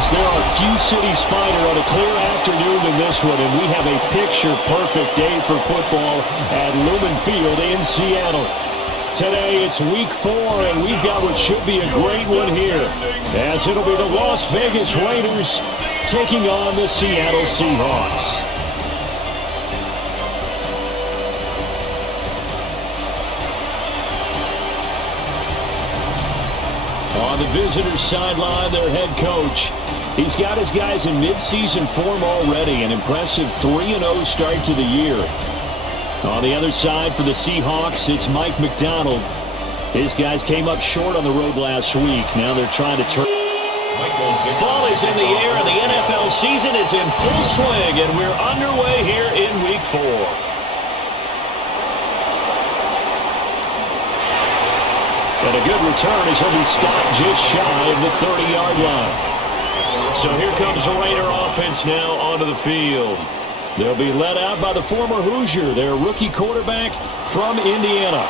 fans, there are few cities finer on a clear afternoon than this one, and we have a picture-perfect day for football at Lumen Field in Seattle. Today, it's week 4, and we've got what should be a great one here, as it'll be the Las Vegas Raiders taking on the Seattle Seahawks. On the visitors' sideline, their head coach. He's got his guys in midseason form already, an impressive 3-0 start to the year. On the other side for the Seahawks, it's Mike McDonald. His guys came up short on the road last week. Now they're trying to turn. Fall is in the air, and the NFL season is in full swing, and we're underway here in week 4. And a good return as he'll be stopped just shy of the 30-yard line. So here comes the Raider offense now onto the field. They'll be led out by the former Hoosier, their rookie quarterback from Indiana.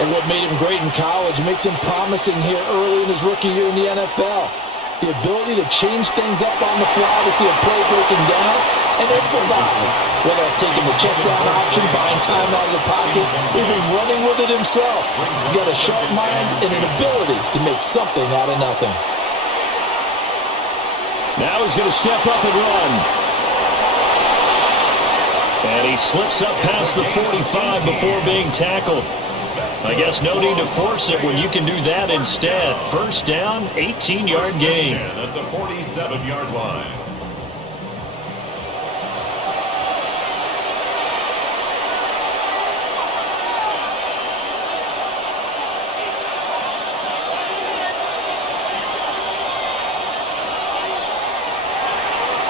And what made him great in college makes him promising here early in his rookie year in the NFL. The ability to change things up on the fly to see a play breaking down and improvise. Whether it's taking the check down option, buying time out of the pocket, even running with it himself. He's got a sharp mind and an ability to make something out of nothing. Now he's going to step up and run. And he slips up past the 45 before being tackled. I guess no need to force it when you can do that instead. First down, 18-yard gain. At the 47-yard line.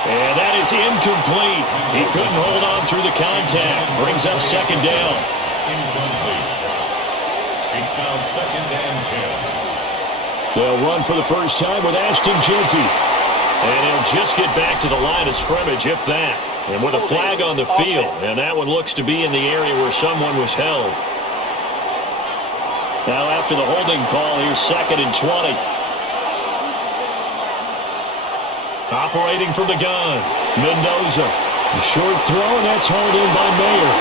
And that is incomplete. He couldn't hold on through the contact. Brings up second down. Incomplete. It's now 2nd and 10. They'll run for the first time with Ashton Jeanty. And he'll just get back to the line of scrimmage, if that. And with a flag on the field. And that one looks to be in the area where someone was held. Now after the holding call, here's 2nd and 20. Operating from the gun, Mendoza. A short throw, and that's hauled in by Mayer.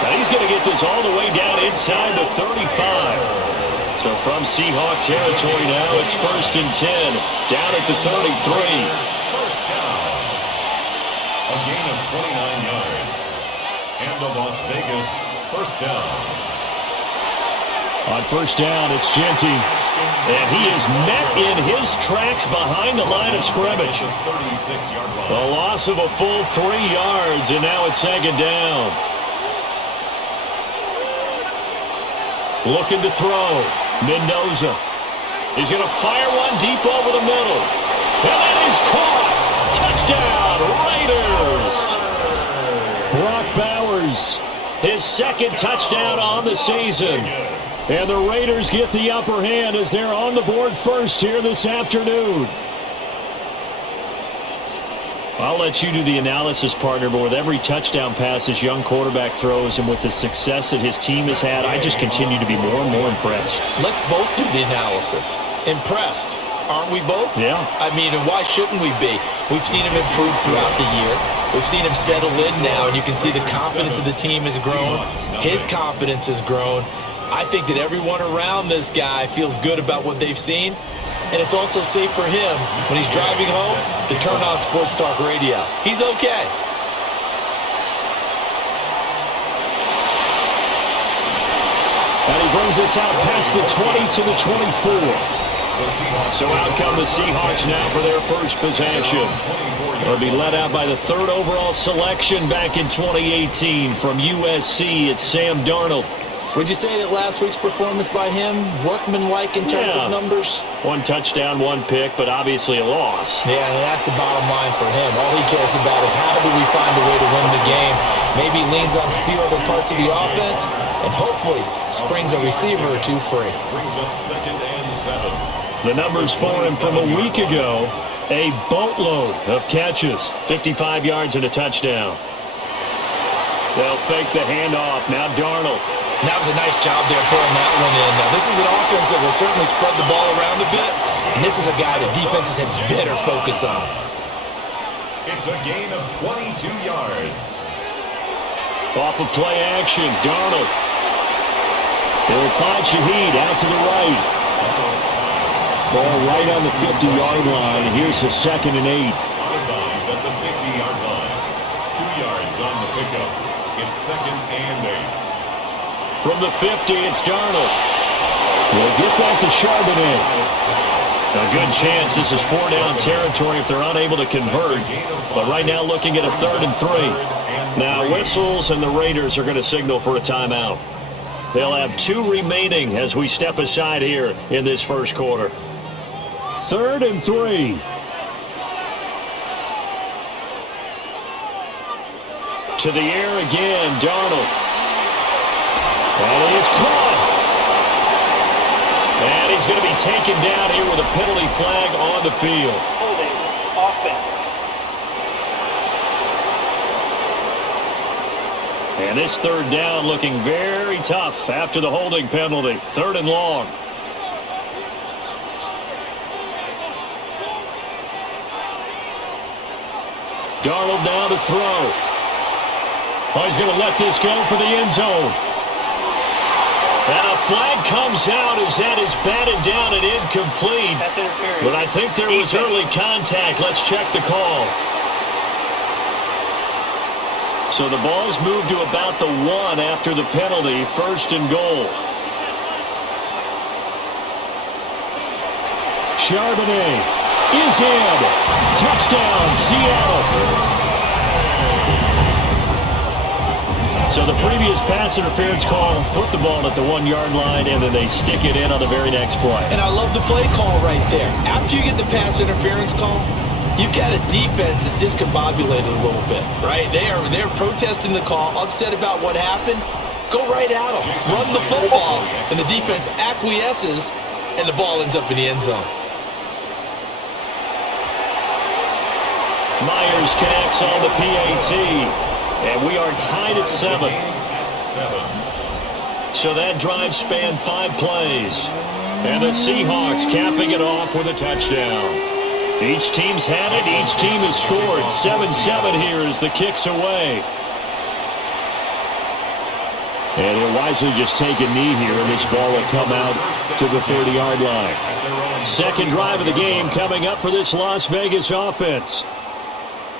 Now he's going to get this all the way down inside the 35. So from Seahawk territory now, it's 1st and 10, down at the 33. First down. A gain of 29 yards. And the Las Vegas first down. On first down, it's Jeanty. And he is met in his tracks behind the line of scrimmage. A loss of a full 3 yards, and now it's 2nd down. Looking to throw. Mendoza. He's going to fire one deep over the middle. And that is caught. Touchdown, Raiders. Brock Bowers, his 2nd touchdown on the season. And the Raiders get the upper hand as they're on the board first here this afternoon. I'll let you do the analysis, partner, but with every touchdown pass this young quarterback throws and with the success that his team has had, I just continue to be more and more impressed. Let's both do the analysis. Impressed. Aren't we both? Yeah. I mean, and why shouldn't we be? We've seen him improve throughout the year. We've seen him settle in now, and you can see the confidence of the team has grown. His confidence has grown. I think that everyone around this guy feels good about what they've seen, and it's also safe for him when he's driving home to turn on Sports Talk Radio. He's okay. And he brings us out past the 20 to the 24. So out come the Seahawks now for their first possession. They'll be led out by the 3rd overall selection back in 2018 from USC. It's Sam Darnold. Would you say that last week's performance by him, workmanlike in terms of numbers? 1 touchdown, 1 pick, but obviously a loss. Yeah, and that's the bottom line for him. All he cares about is how do we find a way to win the game. Maybe leans on a few other parts of the offense, and hopefully springs a receiver or two free. Brings up 2nd and 7. The numbers for him from a week ago, a boatload of catches, 55 yards and a touchdown. They'll fake the handoff. Now Darnold. That was a nice job there pulling that one in. Now, this is an offense that will certainly spread the ball around a bit, And this is a guy that defenses had better focus on. It's a gain of 22 yards. Off of play action, Darnold. He'll find Shaheed out to the right. Ball right on the 50-yard line. Here's the 2nd and 8. Out of bounds at the 50-yard line. 2 yards on the pickup. It's 2nd and 8. From the 50, it's Darnold. We'll get back to Charbonnet. A good chance this is 4-down territory if they're unable to convert. But right now looking at a 3rd and 3. Now whistles and the Raiders are going to signal for a timeout. They'll have 2 remaining as we step aside here in this first quarter. 3rd and 3. To the air again, Darnold. And he is caught. And he's going to be taken down here with a penalty flag on the field. Holding offense. And this 3rd down looking very tough after the holding penalty. 3rd and long. Darnold now to throw. Oh, he's going to let this go for the end zone. And a flag comes out as that is batted down and incomplete. That's interference. But I think there was early contact. Let's check the call. So the ball's moved to about the 1 after the penalty. 1st and goal. Charbonnet is in. Touchdown, Seattle. So the previous pass interference call put the ball at the 1-yard line, and then they stick it in on the very next play. And I love the play call right there. After you get the pass interference call, you've got a defense that's discombobulated a little bit, right? They're protesting the call, upset about what happened. Go right at them. Run the football, and the defense acquiesces, and the ball ends up in the end zone. Myers connects on the PAT. And we are tied at 7. So that drive spanned 5 plays. And the Seahawks capping it off with a touchdown. Each team's had it. Each team has scored. 7-7 here as the kick's away. And he'll wisely just take a knee here, and this ball will come out to the 30-yard line. 2nd drive of the game coming up for this Las Vegas offense.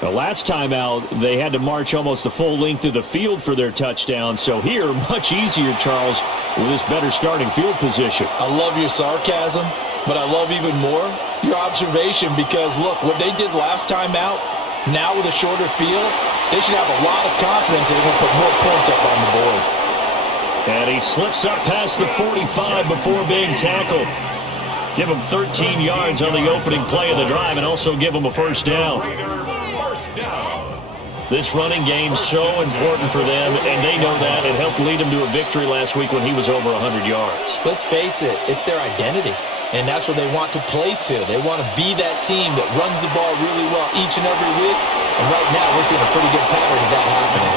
The last time out, they had to march almost the full length of the field for their touchdown. So here, much easier, Charles, with this better starting field position. I love your sarcasm, but I love even more your observation because, look, what they did last time out, now with a shorter field, they should have a lot of confidence that they're going to put more points up on the board. And he slips up past the 45 before being tackled. Give him 13 yards on the opening play of the drive and also give him a 1st down. This running game's so important for them, and they know that. It helped lead them to a victory last week when he was over 100 yards. Let's face it, it's their identity, and that's what they want to play to. They want to be that team that runs the ball really well each and every week, and right now we're seeing a pretty good pattern of that happening.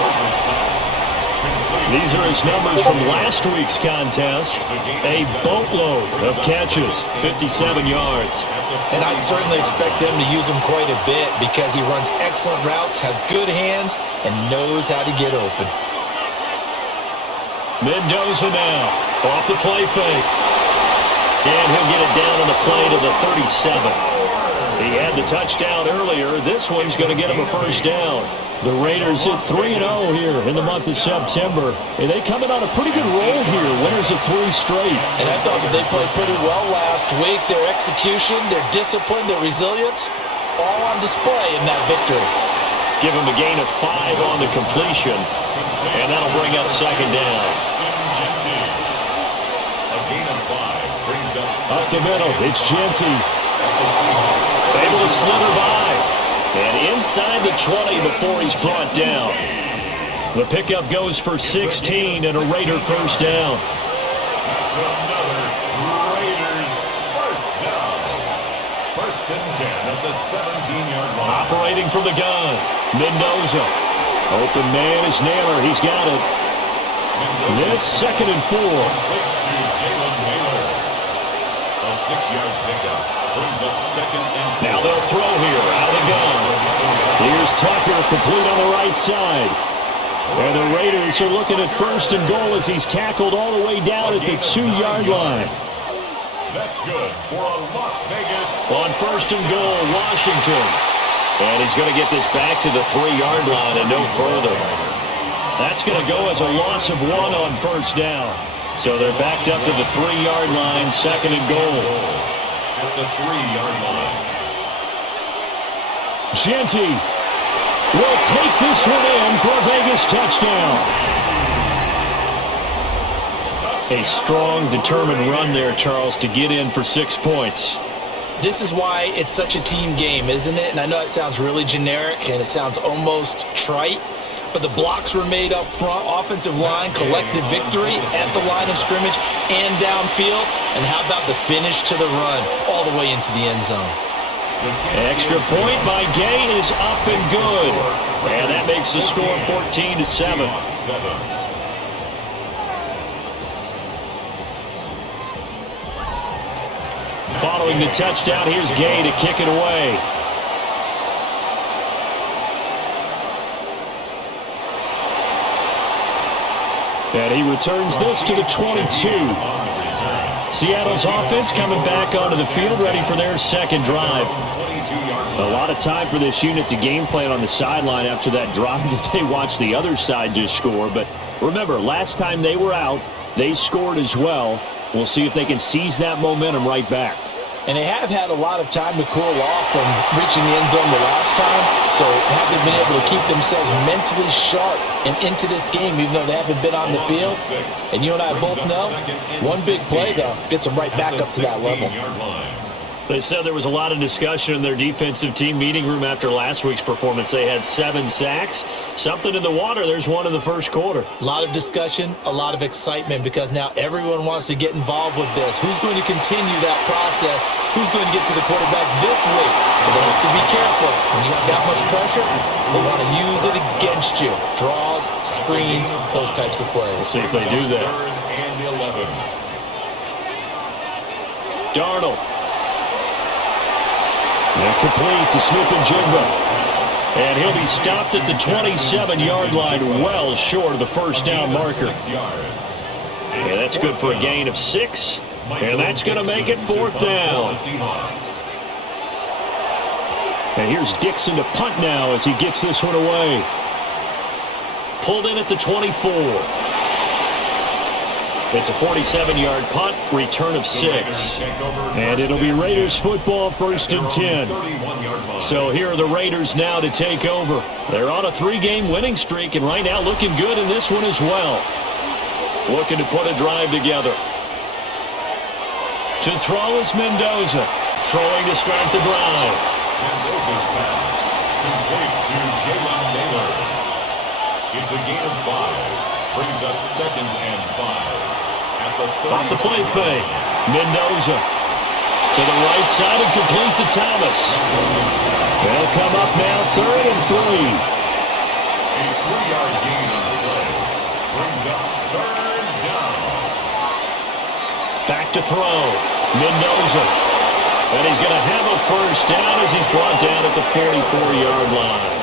These are his numbers from last week's contest. A boatload of catches, 57 yards. And I'd certainly expect them to use him quite a bit because he runs excellent routes, has good hands, and knows how to get open. Mendoza now, off the play fake. And he'll get it down on the play to the 37. He had the touchdown earlier. This one's going to get him a 1st down. The Raiders hit 3-0 here in the month of September. And they come in on a pretty good roll here. Winners of 3 straight. And I thought that they played pretty well last week. Their execution, their discipline, their resilience, all on display in that victory. Give him a gain of 5 on the completion. And that'll bring up 2nd down. A gain of 5 brings up Up the middle, it's Genty. Able to slither by. And inside the 20 before he's brought down. The pickup goes for 16 and a Raider 1st down. That's another Raiders 1st down. 1st and 10 at the 17-yard line. Operating from the gun, Mendoza. Open man is Naylor. He's got it. This 2nd and 4. A 6-yard pickup. Brings up 2nd and 4. Now they'll throw here. Out of the gun. Here's Tucker, complete on the right side. And the Raiders are looking at 1st and goal as he's tackled all the way down at the 2-yard line. That's good for a Las Vegas. On 1st and goal, Washington. And he's going to get this back to the 3-yard line and no further. That's going to go as a loss of 1 on 1st down. So they're backed up to the 3-yard line, 2nd and goal. At the 3-yard line. Genty will take this one in for a Vegas touchdown. A strong, determined run there, Charles, to get in for 6 points. This is why it's such a team game, isn't it? And I know it sounds really generic and it sounds almost trite, but the blocks were made up front, offensive line, collective victory at the line of scrimmage and downfield. And how about the finish to the run all the way into the end zone? Extra point by Gay is up and good. And that makes the score 14-7. Following the touchdown, here's Gay to kick it away. And he returns this to the 22. Seattle's offense coming back onto the field, ready for their second drive. A lot of time for this unit to game plan on the sideline after that drive that they watched the other side just score. But remember, last time they were out, they scored as well. We'll see if they can seize that momentum right back. And they have had a lot of time to cool off from reaching the end zone the last time, so haven't been able to keep themselves mentally sharp and into this game, even though they haven't been on the field. And you and I both know, one big play, though, gets them right back up to that level. They said there was a lot of discussion in their defensive team meeting room after last week's performance. They had 7 sacks. Something in the water. There's one in the first quarter. A lot of discussion, a lot of excitement, because now everyone wants to get involved with this. Who's going to continue that process? Who's going to get to the quarterback this week? But they have to be careful. When you have that much pressure, they want to use it against you. Draws, screens, those types of plays. Let's see if they do that. 3rd and 11. Darnold. And complete to Smith and Jigba. And he'll be stopped at the 27-yard line, well short of the first down marker. And that's good for a gain of 6. And that's going to make it 4th down. And here's Dixon to punt now as he gets this one away. Pulled in at the 24. It's a 47-yard punt, return of 6. And it'll be Raiders football, 1st and 10. So here are the Raiders now to take over. They're on a 3-game winning streak, and right now looking good in this one as well. Looking to put a drive together. To throw is Mendoza. Throwing to start the drive. Mendoza's pass complete to Jalen Naylor. It's a gain of 5. Brings up 2nd and 5. Off the play fake. Mendoza to the right side and complete to Thomas. They'll come up now 3rd and 3. A 3-yard gain on the play. Brings up 3rd down. Back to throw. Mendoza. And he's going to have a first down as he's brought down at the 44-yard line.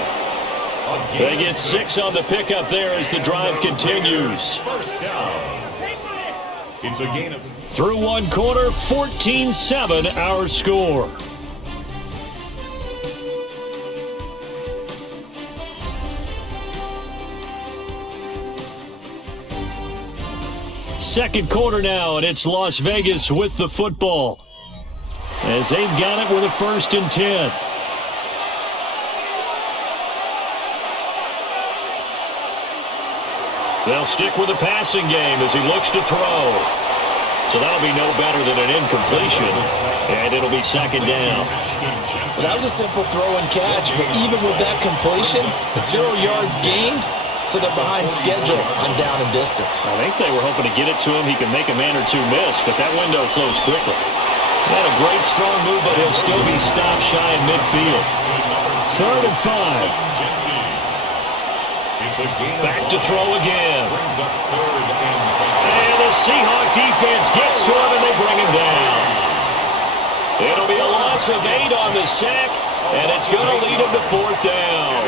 They get 6 on the pickup there as the drive continues. First down. It's a gain of... Through one quarter, 14-7 our score. Second quarter now, and it's Las Vegas with the football. As they've got it with a 1st and 10. They'll stick with the passing game as he looks to throw. So that'll be no better than an incompletion. And it'll be 2nd down. Well, that was a simple throw and catch, but even with that completion, 0 yards gained, so they're behind schedule on down and distance. I think they were hoping to get it to him. He could make a man or two miss, but that window closed quickly. He had a great strong move, but he'll still be stopped shy in midfield. 3rd and 5. Back to throw again. And the Seahawk defense gets to him, and they bring him down. It'll be a loss of 8 on the sack, and it's going to lead him to 4th down.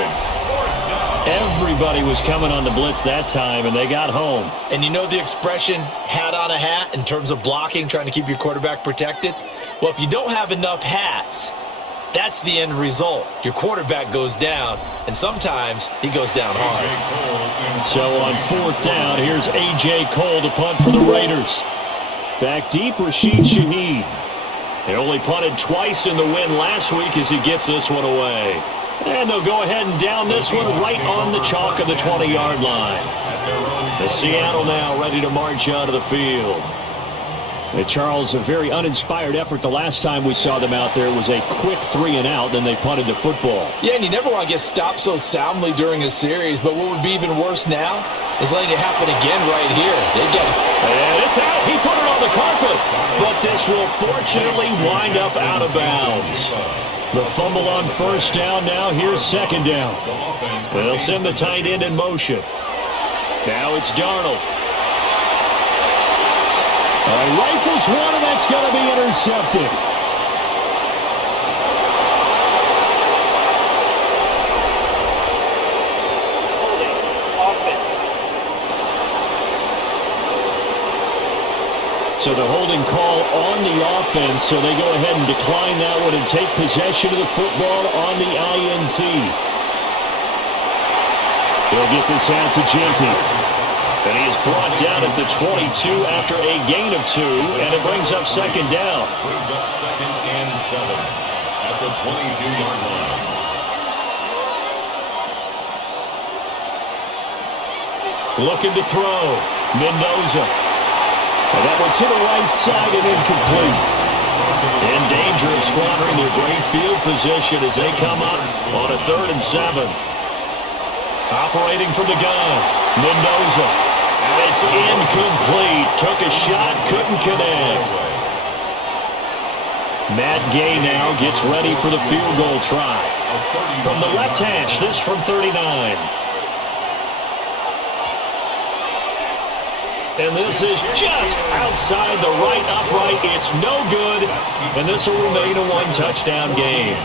Everybody was coming on the blitz that time, and they got home. And you know the expression, hat on a hat, in terms of blocking, trying to keep your quarterback protected? Well, if you don't have enough hats, that's the end result. Your quarterback goes down, and sometimes he goes down hard. So on 4th down, here's A.J. Cole to punt for the Raiders. Back deep, Rashid Shaheed. They only punted twice in the win last week as he gets this one away. And they'll go ahead and down this one right on the chalk of the 20-yard line. The Seattle now ready to march out of the field. And Charles, a very uninspired effort the last time we saw them out there was a quick 3-and-out, then they punted the football. Yeah, and you never want to get stopped so soundly during a series, but what would be even worse now is letting it happen again right here. They get it. And it's out. He put it on the carpet. But this will fortunately wind up out of bounds. The fumble on 1st down now. Here's 2nd down. They'll send the tight end in motion. Now it's Darnold. Rifles one, and that's going to be intercepted. Holding. Offense. So the holding call on the offense, so they go ahead and decline that one and take possession of the football on the INT. They'll get this out to Genty. And he is brought down at the 22 after a gain of 2, and it brings up 2nd down. Brings up 2nd and 7 at the 22-yard line. Looking to throw. Mendoza. And that one to the right side and incomplete. In danger of squandering their great field position as they come up on a 3rd and 7. Operating from the gun. Mendoza. And it's incomplete. Took a shot, couldn't connect. Matt Gay now gets ready for the field goal try. From the left hash, this from 39. And this is just outside the right upright. It's no good. And this will remain a 1-touchdown game.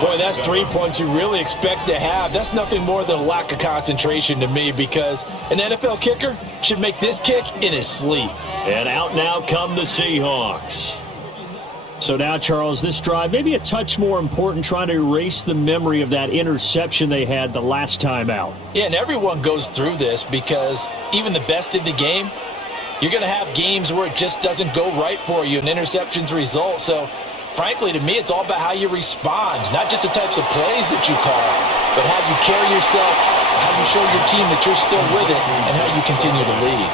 Boy, that's 3 points you really expect to have. That's nothing more than a lack of concentration to me because an NFL kicker should make this kick in his sleep. And out now come the Seahawks. So now, Charles, this drive maybe a touch more important, trying to erase the memory of that interception they had the last time out. Yeah, and everyone goes through this because even the best in the game, you're going to have games where it just doesn't go right for you and interceptions result. So frankly, to me, it's all about how you respond, not just the types of plays that you call, but how you carry yourself, how you show your team that you're still with it, and how you continue to lead.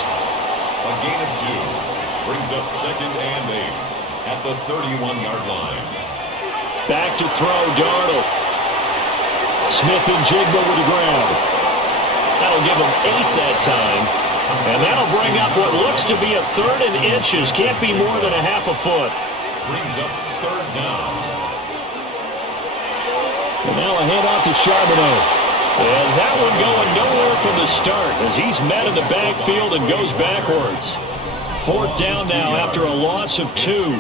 A gain of 2 brings up 2nd and 8 at the 31-yard line. Back to throw, Darnold. Smith and Jigba with the grab. That'll give them 8 that time. And that'll bring up what looks to be a 3rd and inches. Can't be more than a half a foot. Brings up 3rd down. And now a handoff to Charbonnet. And that one going nowhere from the start as he's met in the backfield and goes backwards. 4th down now after a loss of 2.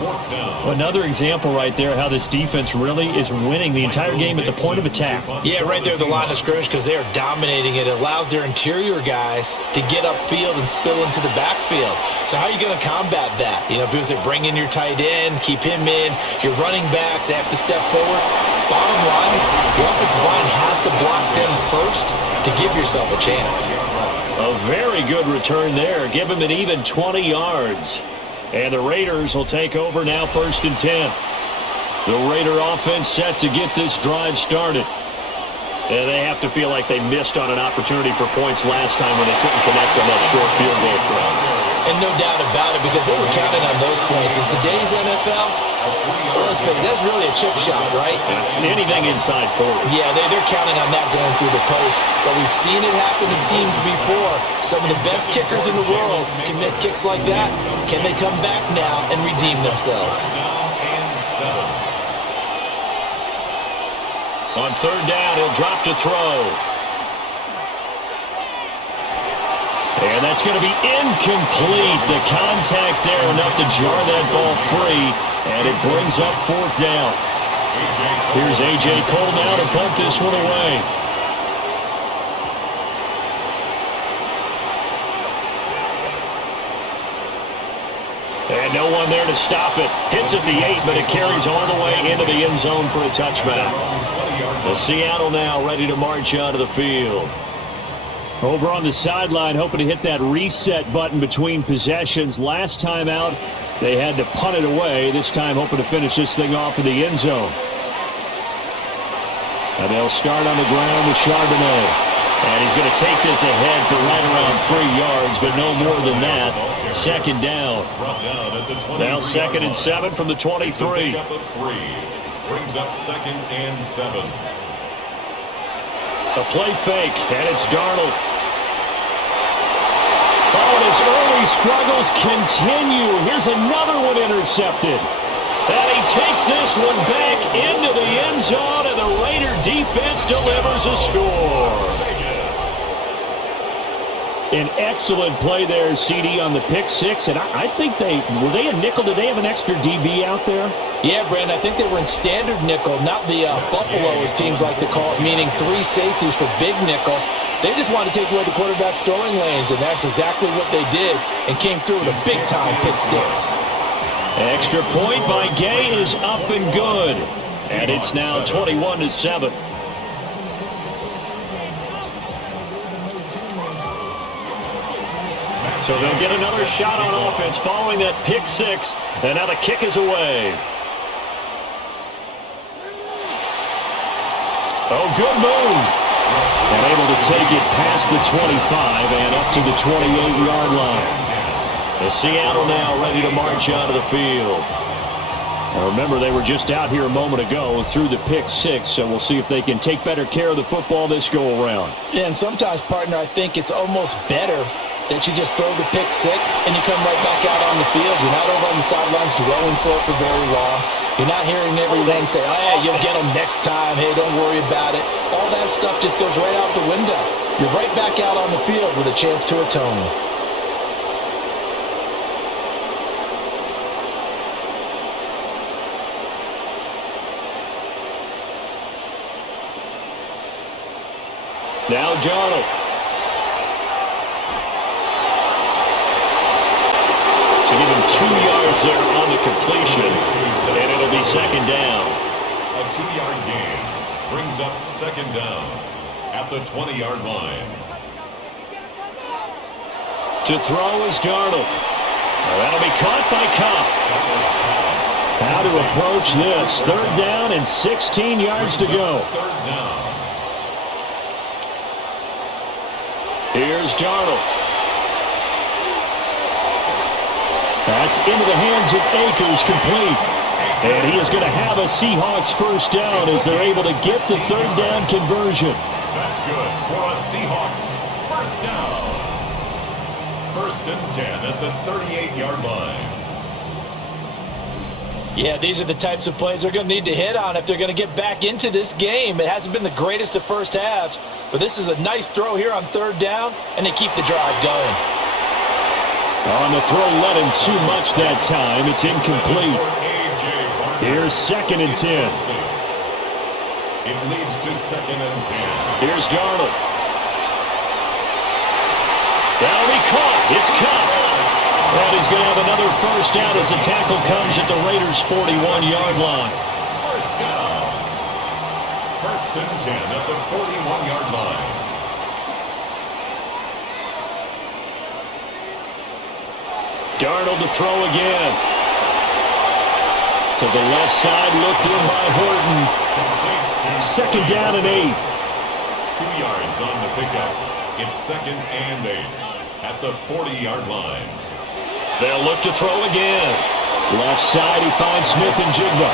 Another example right there how this defense really is winning the entire game at the point of attack. Yeah, right there at the line of scrimmage because they are dominating it. It allows their interior guys to get upfield and spill into the backfield. So how are you going to combat that? You know, because they bring in your tight end, keep him in, your running backs, they have to step forward. Bottom line, your offensive line has to block them first to give yourself a chance. A very good return there. Give him an even 20 yards. And the Raiders will take over now 1st and 10. The Raider offense set to get this drive started. And they have to feel like they missed on an opportunity for points last time when they couldn't connect on that short field goal try. And no doubt about it because they were counting on those points. In today's NFL, let's face it, that's really a chip shot, right? It's anything inside 40. Yeah, they're counting on that going through the post. But we've seen it happen to teams before. Some of the best kickers in the world can miss kicks like that. Can they come back now and redeem themselves? On 3rd down, he'll drop to throw. And that's going to be incomplete. The contact there enough to jar that ball free, and it brings up fourth down. Here's A.J. Cole now to punt this one away. And no one there to stop it. Hits at the 8, but it carries all the way into the end zone for a touchback. The Seattle now ready to march onto the field. Over on the sideline, hoping to hit that reset button between possessions. Last time out, they had to punt it away. This time hoping to finish this thing off in the end zone. And they'll start on the ground with Charbonnet. And he's going to take this ahead for right around 3 yards, but no more than that. Second down. Now 2nd and 7 from the 23. Brings up 2nd and 7. A play fake, and it's Darnold. Oh, and his early struggles continue. Here's another one intercepted. And he takes this one back into the end zone, and the Raider defense delivers a score. An excellent play there, CD, on the pick six. And I think were they a nickel? Did they have an extra DB out there? Yeah, Brandon, I think they were in standard nickel, not the Buffalo, as teams like to call it, meaning 3 safeties for big nickel. They just wanted to take away the quarterback's throwing lanes, and that's exactly what they did, and came through with a big-time pick six. Extra point by Gay is up and good. And it's now 21-7. So they'll get another shot on offense following that pick six. And now the kick is away. Oh, good move. And able to take it past the 25 and up to the 28-yard line. The Seattle now ready to march onto the field. Now remember, they were just out here a moment ago through the pick six, so we'll see if they can take better care of the football this go-around. Yeah, and sometimes, partner, I think it's almost better that you just throw the pick six and you come right back out on the field. You're not over on the sidelines dwelling for it for very long. You're not hearing everyone say, oh, yeah, you'll get them next time. Hey, don't worry about it. All that stuff just goes right out the window. You're right back out on the field with a chance to atone. Now Darnold. So give him 2 yards there on the completion, and it'll be second down. A 2-yard gain brings up second down at the 20-yard line. To throw is Darnold. That'll be caught by Cobb. How to approach this. Third down and 16 yards to go. Third down. Here's Darnold. That's into the hands of Akers, complete. And he is going to have a Seahawks first down as they're able to get the third down conversion. That's good for a Seahawks first down. 1st and 10 at the 38-yard line. Yeah, these are the types of plays they're going to need to hit on if they're going to get back into this game. It hasn't been the greatest of first halves, but this is a nice throw here on third down, and they keep the drive going. On the throw, let him too much that time. It's incomplete. Here's 2nd and 10. It leads to 2nd and 10. Here's Darnold. That'll be caught. It's caught. And he's going to have another first down as the tackle comes at the Raiders' 41-yard line. First down. 1st and 10 at the 41-yard line. Darnold to throw again. To the left side, looked in by Horton. 2nd down and 8. 2 yards on the pickup. It's 2nd and 8 at the 40-yard line. They'll look to throw again. Left side, he finds Smith and Jigba.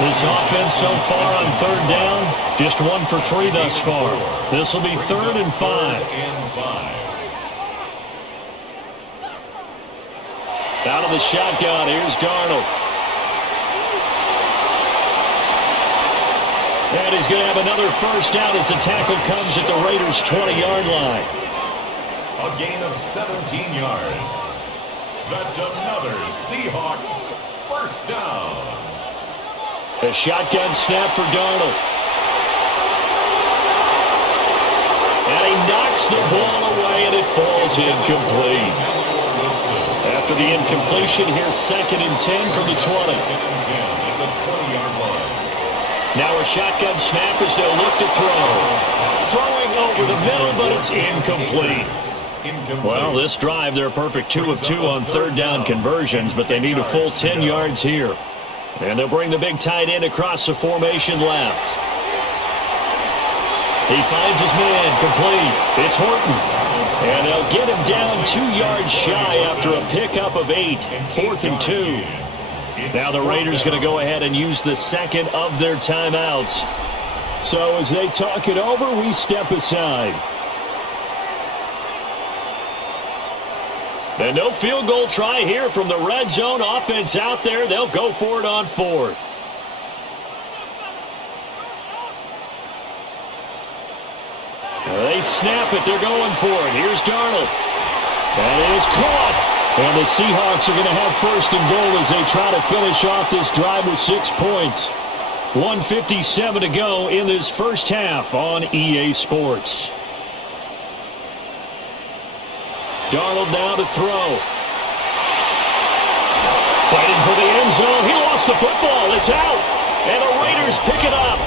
This offense so far on third down, just 1 for 3 thus far. This will be 3rd and 5. Out of the shotgun, here's Darnold. And he's going to have another first down as the tackle comes at the Raiders' 20-yard line. A gain of 17 yards. That's another Seahawks first down. A shotgun snap for Darnold. And he knocks the ball away, and it falls incomplete. After the incompletion, here's 2nd and 10 from the 20. Now a shotgun snap as they'll look to throw. Throwing over the middle, but it's incomplete. Well, this drive, they're a perfect 2 of 2 on 3rd down conversions, but they need a full 10 yards here. And they'll bring the big tight end across the formation left. He finds his man, complete. It's Horton. And they'll get him down 2 yards shy after a pickup of 8. 4th and 2. Now the Raiders going to go ahead and use the 2nd of their timeouts. So as they talk it over, we step aside. And no field goal try here from the red zone offense out there. They'll go for it on 4th. They snap it. They're going for it. Here's Darnold. That is caught. And the Seahawks are going to have 1st and goal as they try to finish off this drive with 6 points. 1:57 to go in this first half on EA Sports. Darnold now to throw. Fighting for the end zone. He lost the football. It's out. And the Raiders pick it up.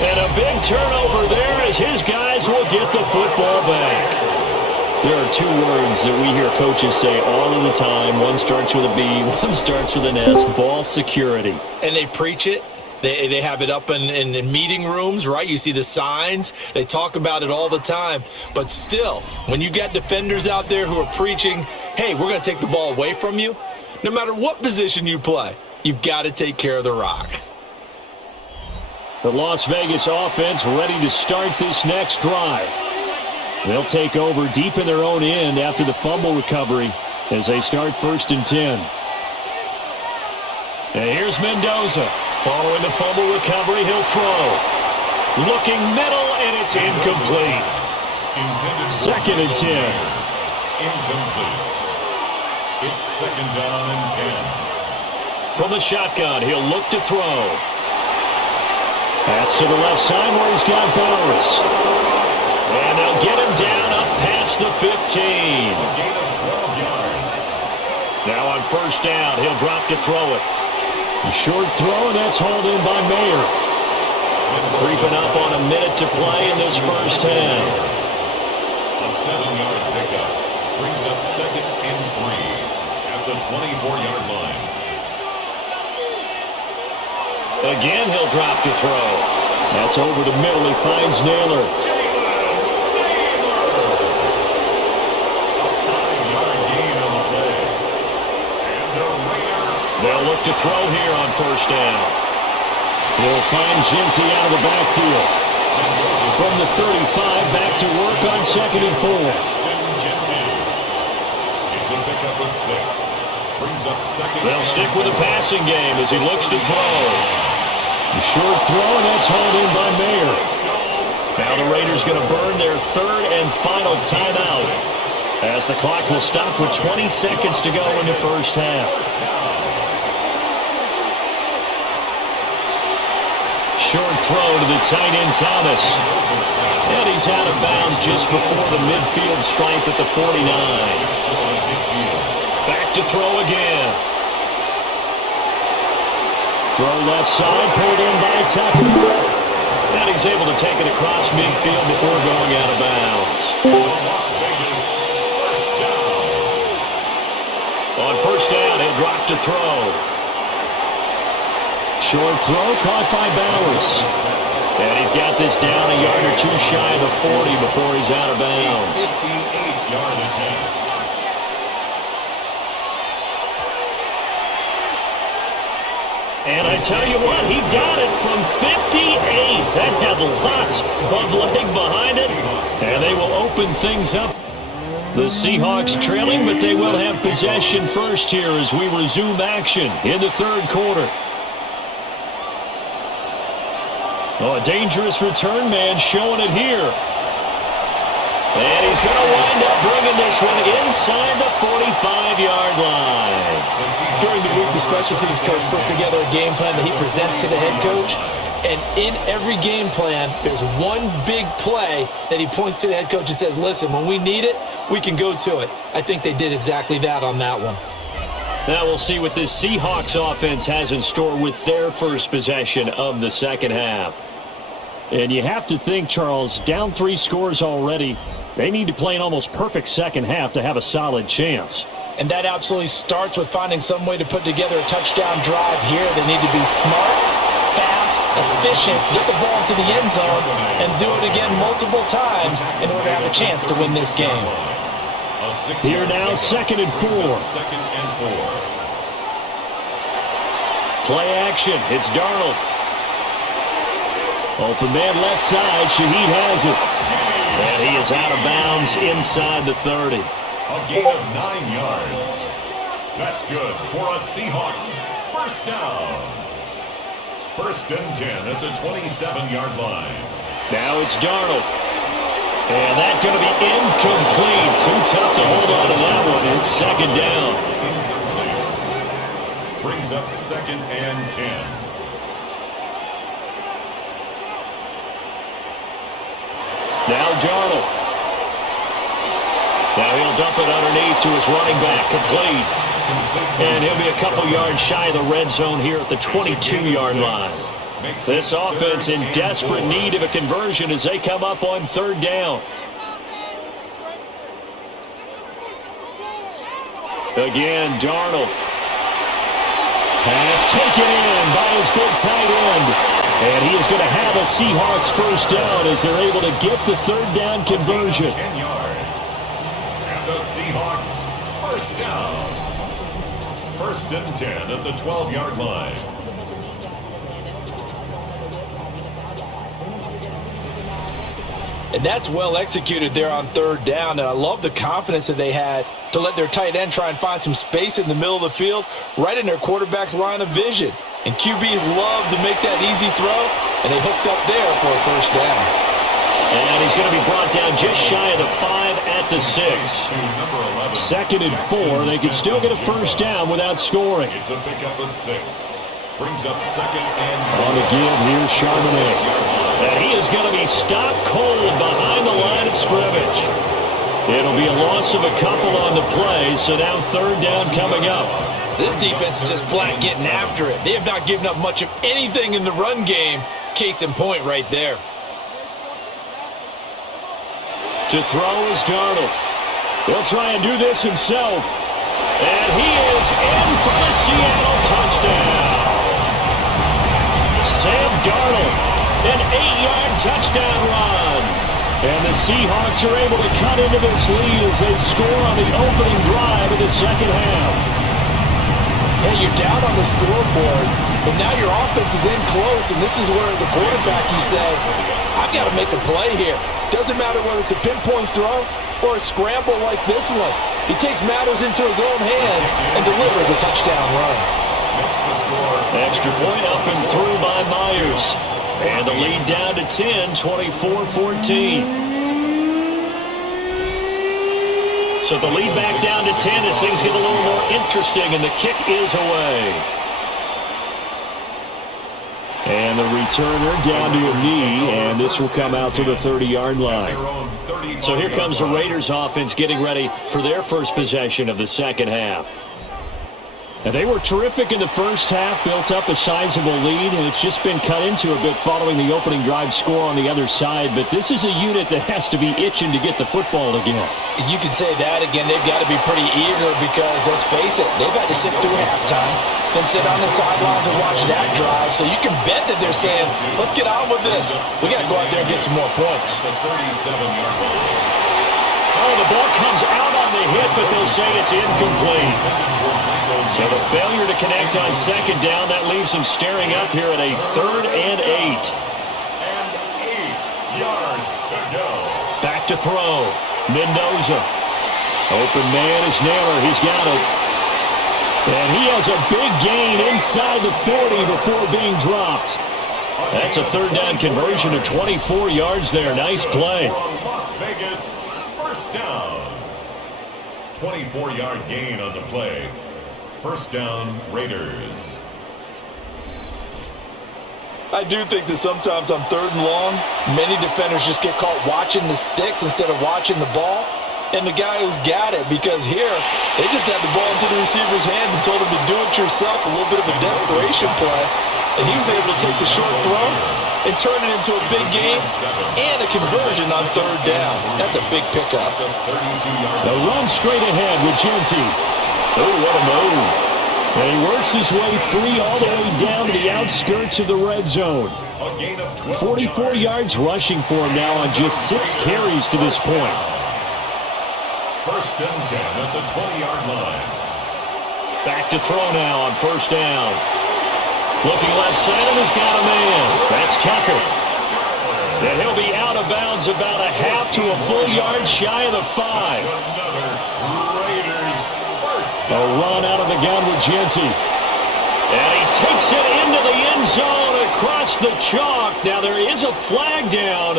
And a big turnover there as his guys will get the football back. There are 2 words that we hear coaches say all of the time. One starts with a B, one starts with an S. Ball security. And they preach it. They have it up in meeting rooms, right? You see the signs. They talk about it all the time. But still, when you've got defenders out there who are preaching, hey, we're going to take the ball away from you, no matter what position you play, you've got to take care of the rock. The Las Vegas offense ready to start this next drive. They'll take over deep in their own end after the fumble recovery as they start 1st and 10. And here's Mendoza. Following the fumble recovery, he'll throw. Looking middle, and it's incomplete. 2nd and 10. Incomplete. It's 2nd down and 10. From the shotgun, he'll look to throw. That's to the left side where he's got Bowers. And they'll get him down up past the 15. A gain of 12 yards. Now on 1st down, he'll drop to throw it. A short throw, and that's hauled in by Mayer. Creeping up on a minute to play in this first half. A 7-yard pickup brings up 2nd and 3 at the 24-yard line. Again, he'll drop to throw. That's over the middle. He finds Naylor. They'll look to throw here on 1st down. He'll find Genty out of the backfield. From the 35, back to work on 2nd and 4. It's a pickup of 6. Brings up 2nd. They'll stick with the passing game as he looks to throw. A short throw, and that's hauled in by Mayer. Now the Raiders going to burn their 3rd and final timeout as the clock will stop with 20 seconds to go in the first half. Short throw to the tight end, Thomas. And he's out of bounds just before the midfield stripe at the 49. Back to throw again. Throw left side, pulled in by Tucker. And he's able to take it across midfield before going out of bounds. On 1st down, he'll drop to throw. Short throw caught by Bowers. And he's got this down a yard or 2 shy of the 40 before he's out of bounds. 58-yard attempt. And I tell you what, he got it from 58. That had lots of leg behind it. And they will open things up. The Seahawks trailing, but they will have possession first here as we resume action in the 3rd quarter. Oh, a dangerous return man showing it here. And he's going to wind up bringing this one inside the 45-yard line. During the week, the special teams coach puts together a game plan that he presents to the head coach. And in every game plan, there's one big play that he points to the head coach and says, listen, when we need it, we can go to it. I think they did exactly that on that one. Now we'll see what this Seahawks offense has in store with their first possession of the second half. And you have to think, Charles, down 3 scores already. They need to play an almost perfect second half to have a solid chance. And that absolutely starts with finding some way to put together a touchdown drive here. They need to be smart, fast, efficient, get the ball to the end zone, and do it again multiple times in order to have a chance to win this game. Here now, 2nd and 4. Play action. It's Darnold. Open man left side. Shaheed has it. And he is out of bounds inside the 30. A gain of 9 yards. That's good for a Seahawks first down. 1st and 10 at the 27-yard line. Now it's Darnold. And that's going to be incomplete. Too tough to hold on to that one. It's 2nd down. Incomplete. Brings up 2nd and 10. Now Darnold. Now he'll dump it underneath to his running back. Complete. And he'll be a couple yards shy of the red zone here at the 22-yard line. This offense in desperate need of a conversion as they come up on 3rd down. Again, Darnold. Pass taken in by his big tight end. And he is going to have a Seahawks first down as they're able to get the 3rd down conversion. 10 yards. And the Seahawks first down. 1st and 10 at the 12-yard line. And that's well executed there on 3rd down. And I love the confidence that they had to let their tight end try and find some space in the middle of the field, right in their quarterback's line of vision. And QBs love to make that easy throw, and they hooked up there for a first down. And he's going to be brought down just shy of the 5 at the 6. 2nd and 4. They can still get a first down without scoring. It's a pickup of 6. Brings up 2nd and on the give here, Charbonnet. And he is going to be stopped cold behind the line of scrimmage. It'll be a loss of a couple on the play, so now 3rd down coming up. This defense is just flat getting after it. They have not given up much of anything in the run game. Case in point right there. To throw is Darnold. He'll try and do this himself. And he is in for the Seattle touchdown. Sam Darnold, an 8-yard touchdown run. And the Seahawks are able to cut into this lead as they score on the opening drive of the second half. Hey, you're down on the scoreboard, but now your offense is in close, and this is where, as a quarterback, you say, I've got to make a play here. Doesn't matter whether it's a pinpoint throw or a scramble like this one. He takes matters into his own hands and delivers a touchdown run. Extra point up and through by Myers. And the lead down to 10, 24-14. So the lead back down to 10 as things get a little more interesting, and the kick is away. And the returner down to a knee, and this will come out to the 30-yard line. So here comes the Raiders offense getting ready for their first possession of the second half. And they were terrific in the first half, built up a sizable lead, and it's just been cut into a bit following the opening drive score on the other side. But this is a unit that has to be itching to get the football again. You can say that again. They've got to be pretty eager because, let's face it, they've had to sit through halftime, then sit on the sidelines and watch that drive. So you can bet that they're saying, let's get on with this. We got to go out there and get some more points. Oh, the ball comes out on the hit, but they'll say it's incomplete. So the failure to connect on second down, that leaves them staring up here at a 3rd and 8. And 8 yards to go. Back to throw. Mendoza. Open man is Naylor. He's got it. And he has a big gain inside the 40 before being dropped. That's a 3rd down conversion of 24 yards there. Nice play. Las Vegas, First down. 24-yard gain on the play. First down, Raiders. I do think that sometimes on 3rd and long, many defenders just get caught watching the sticks instead of watching the ball. And the guy who's got it, because here, they just got the ball into the receiver's hands and told him to do it yourself, a little bit of a desperation play. And he was able to take the short throw and turn it into a big gain and a conversion on 3rd down. That's a big pickup. The run straight ahead with Genty. Oh, what a move. And he works his way free all the way down to the outskirts of the red zone. 44 yards rushing for him now on just 6 carries to this point. First and 10 at the 20-yard line. Back to throw now on first down. Looking left side, and he's got a man. That's Tucker. And he'll be out of bounds about a half to a full yard shy of the 5. A run out of the gun with Genty. And he takes it into the end zone across the chalk. Now there is a flag down,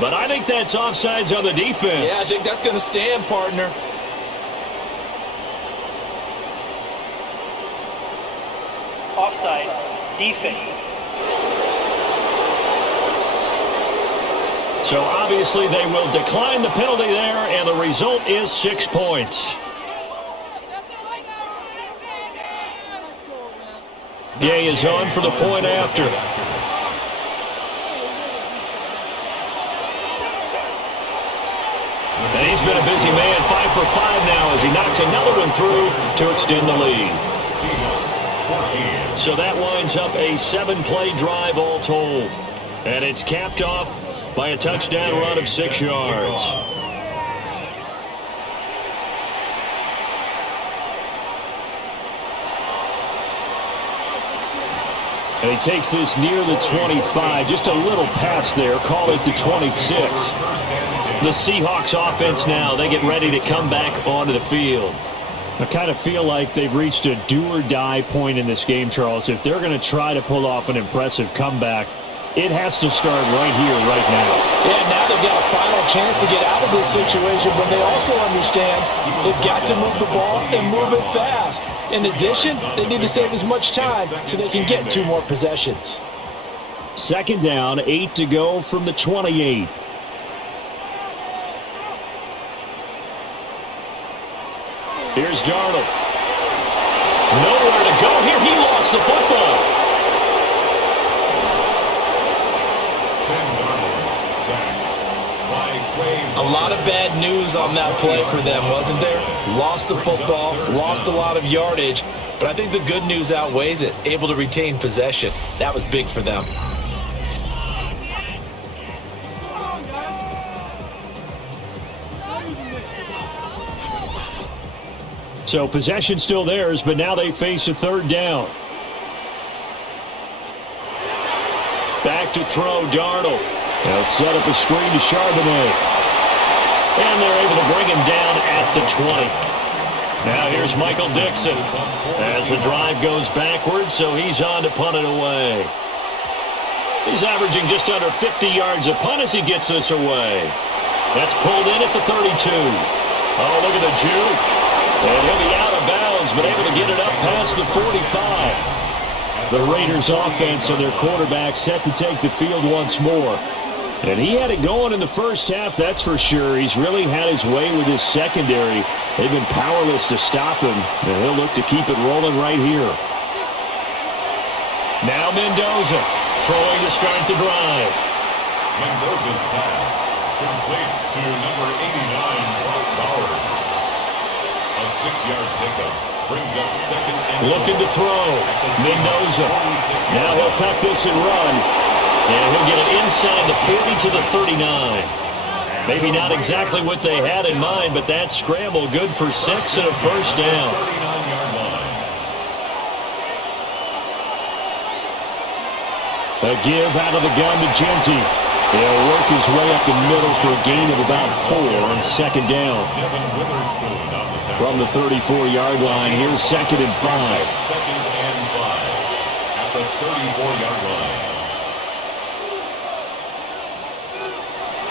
but I think that's offsides on the defense. Yeah, I think that's going to stand, partner. Offside. Defense. So obviously they will decline the penalty there, and the result is 6 points. Gay is on for the point after. And he's been a busy man, 5 for 5 now as he knocks another one through to extend the lead. So that winds up a 7-play drive all told. And it's capped off by a touchdown run of 6 yards. And he takes this near the 25, just a little pass there, call it the 26. The Seahawks offense now, they get ready to come back onto the field. I kind of feel like they've reached a do-or-die point in this game, Charles. If they're going to try to pull off an impressive comeback, it has to start right here, right now. Yeah, now they've got a final chance to get out of this situation, but they also understand they've got to move the ball and move it fast. In addition, they need to save as much time so they can get 2 more possessions. 2nd down, 8 to go from the 28. Here's Darnold. Nowhere to go here. He lost the football. A lot of bad news on that play for them, wasn't there? Lost the football, lost a lot of yardage, but I think the good news outweighs it. Able to retain possession. That was big for them. So possession still theirs, but now they face a 3rd down. Back to throw, Darnold. They'll set up a screen to Charbonnet. And they're able to bring him down at the 20. Now here's Michael Dixon as the drive goes backwards, so he's on to punt it away. He's averaging just under 50 yards a punt as he gets this away. That's pulled in at the 32. Oh, look at the juke. And he'll be out of bounds, but able to get it up past the 45. The Raiders offense and their quarterback set to take the field once more. And he had it going in the first half, that's for sure. He's really had his way with his secondary. They've been powerless to stop him, and he'll look to keep it rolling right here. Now Mendoza throwing to start the drive. Mendoza's pass complete to number 89, Brock Bowers. A 6-yard pickup brings up 2nd and looking to throw. Mendoza. Now he'll tuck this and run. And he'll get it inside the 40 to the 39. Maybe not exactly what they had in mind, but that scramble good for 6 and a first down. A give out of the gun to Genty. He'll work his way up the middle for a gain of about 4 on 2nd down. From the 34-yard line, here's 2nd and 5. 2nd and 5 at the 34-yard line.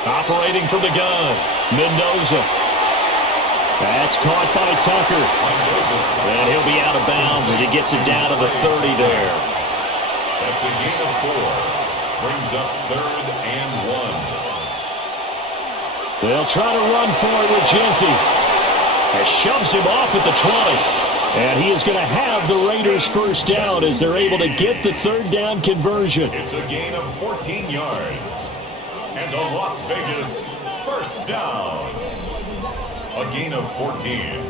Operating from the gun, Mendoza. That's caught by Tucker. And he'll be out of bounds as he gets it down to the 30 there. That's a gain of 4. Brings up 3rd and 1. They'll try to run for it with Genty. It shoves him off at the 20. And he is going to have the Raiders first down as they're able to get the 3rd down conversion. It's a gain of 14 yards. And a Las Vegas first down. A gain of 14.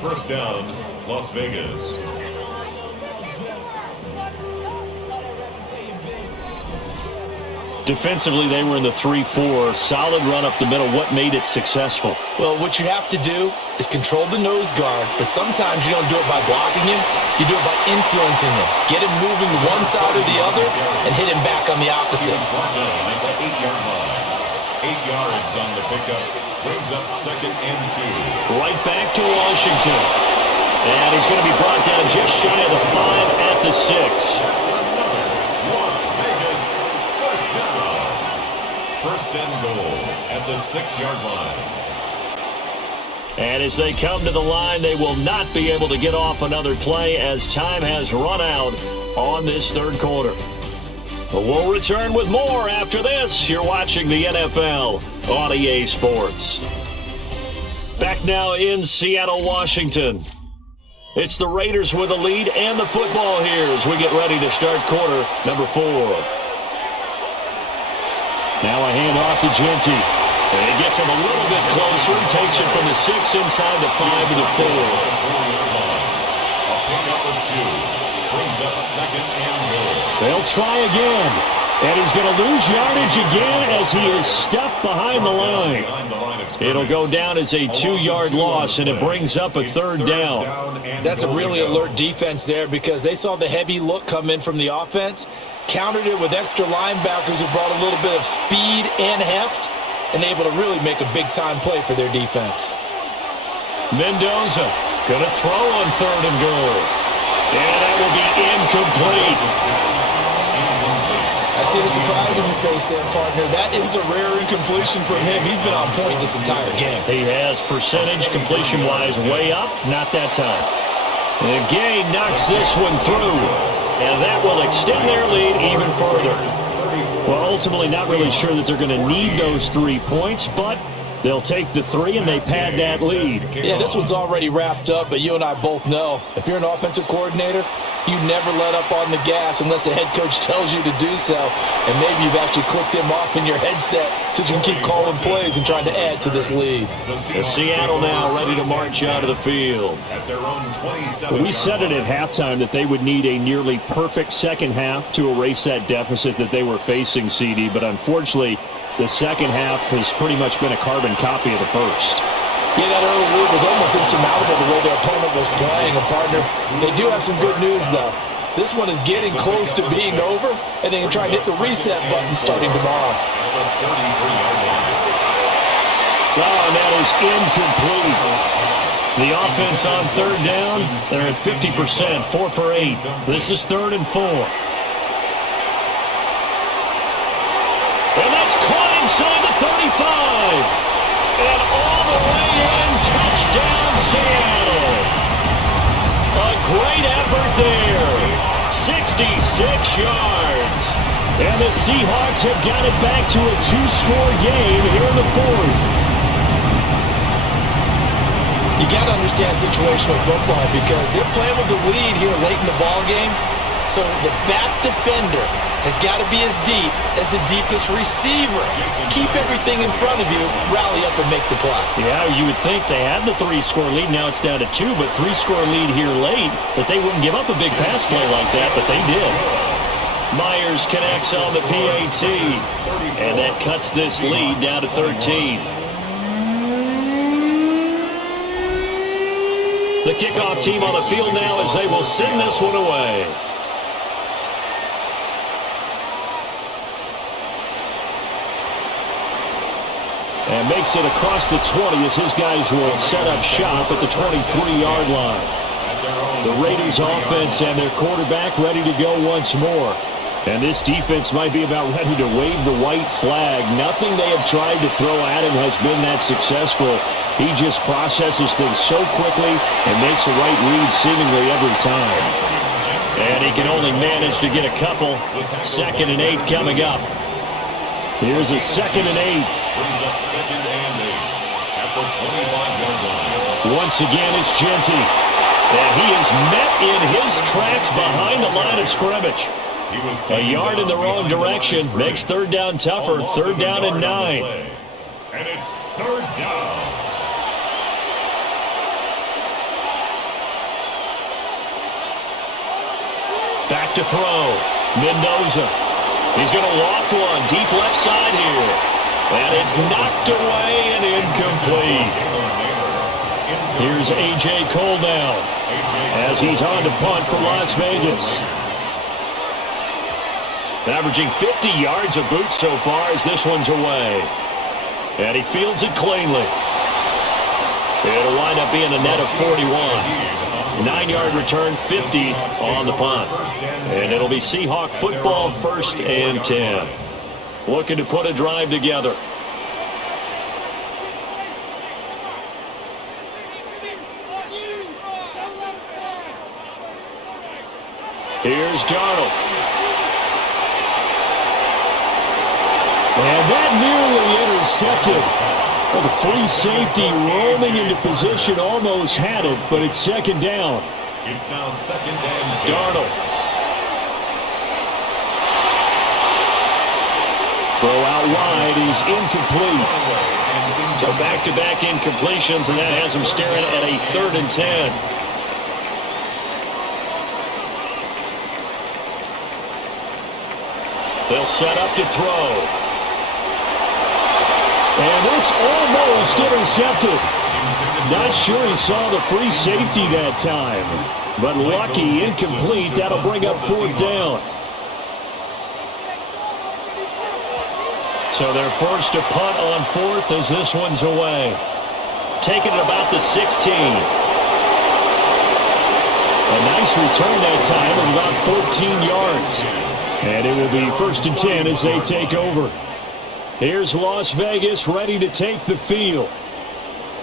First down, Las Vegas. Defensively, they were in the 3-4. Solid run up the middle. What made it successful? Well, what you have to do is control the nose guard, but sometimes you don't do it by blocking him. You do it by influencing him. Get him moving to one side or the other and hit him back on the opposite. He's brought down at the 8-yard line. 8 yards on the pickup. Brings up 2nd and 2. Right back to Washington. And he's going to be brought down just shy of the 5 at the 6. That's another Las Vegas first down. First and goal at the 6-yard line. And as they come to the line, they will not be able to get off another play as time has run out on this 3rd quarter. But we'll return with more after this. You're watching the NFL on EA Sports. Back now in Seattle, Washington. It's the Raiders with a lead and the football here as we get ready to start quarter number 4. Now a handoff to Genty. And he gets him a little bit closer. Takes it from the 6 inside the 5 to the 4. A pickup of 2. Brings up 2nd and goal. They'll try again. And he's going to lose yardage again as he is stuffed behind the line. It'll go down as a 2-yard loss, and it brings up a 3rd down. That's a really alert defense there because they saw the heavy look come in from the offense, countered it with extra linebackers who brought a little bit of speed and heft, and able to really make a big-time play for their defense. Mendoza going to throw on 3rd and goal. And that will be incomplete. I see the surprise on your face there, partner. That is a rare incompletion from him. He's been on point this entire game. He has percentage completion-wise way up. Not that time. And Gay knocks this one through. And that will extend their lead even further. Well, ultimately not really sure that they're going to need those 3 points, but they'll take the 3 and they pad that lead. Yeah, this one's already wrapped up, but you and I both know if you're an offensive coordinator, you never let up on the gas unless the head coach tells you to do so. And maybe you've actually clicked him off in your headset so you can keep calling plays and trying to add to this lead. The Seattle now ready to march out of the field. We said it at halftime that they would need a nearly perfect second half to erase that deficit that they were facing, CD. But unfortunately, the second half has pretty much been a carbon copy of the first. Yeah, that early lead was almost insurmountable the way their opponent was playing. And, partner, they do have some good news, though. This one is getting close to being over, and they can try and hit the reset button starting tomorrow. Oh, and that is incomplete. The offense on 3rd down, they're at 50%, 4 for 8. This is 3rd and 4. And that's caught inside the 35. And all the way in, touchdown Seattle. A great effort there. 66 yards. And the Seahawks have got it back to a 2-score game here in the 4th. You got to understand situational football because they're playing with the lead here late in the ball game. So the back defender has got to be as deep as the deepest receiver. Keep everything in front of you, rally up and make the play. Yeah, you would think they had the 3-score lead. Now it's down to 2, but 3-score lead here late. But they wouldn't give up a big pass play like that, but they did. Myers connects on the PAT, and that cuts this lead down to 13. The kickoff team on the field now as they will send this one away. And makes it across the 20 as his guys will set up shop at the 23-yard line. The Raiders offense and their quarterback ready to go once more. And this defense might be about ready to wave the white flag. Nothing they have tried to throw at him has been that successful. He just processes things so quickly and makes the right read seemingly every time. And he can only manage to get a couple. 2nd and 8 coming up. Here's a 2nd and 8. Brings up 2nd and 8 at the 25-yard line. Once again, it's Genty. And he is met in his tracks behind the line of scrimmage. A yard in the wrong direction makes 3rd down tougher. 3rd down and 9. And it's 3rd down. Back to throw. Mendoza. He's going to loft one deep left side here. And it's knocked away and incomplete. Here's A.J. Cole now as he's on to punt for Las Vegas. Averaging 50 yards a boot so far as this one's away. And he fields it cleanly. It'll wind up being a net of 41. 9-yard return, 50 on the punt. And it'll be Seahawk football, 1st and 10. Looking to put a drive together. Here's Darnold. And that nearly intercepted. Well, the free safety roaming into position almost had it, but it's 2nd down. It's now 2nd and 10. Darnold. Throw out wide is incomplete. So back-to-back incompletions, and that has him staring at a 3rd and 10. They'll set up to throw. And this almost intercepted. Not sure he saw the free safety that time. But lucky, incomplete. That'll bring up 4th down. So they're forced to punt on 4th as this one's away. Taking it about the 16. A nice return that time of about 14 yards. And it will be 1st and 10 as they take over. Here's Las Vegas ready to take the field.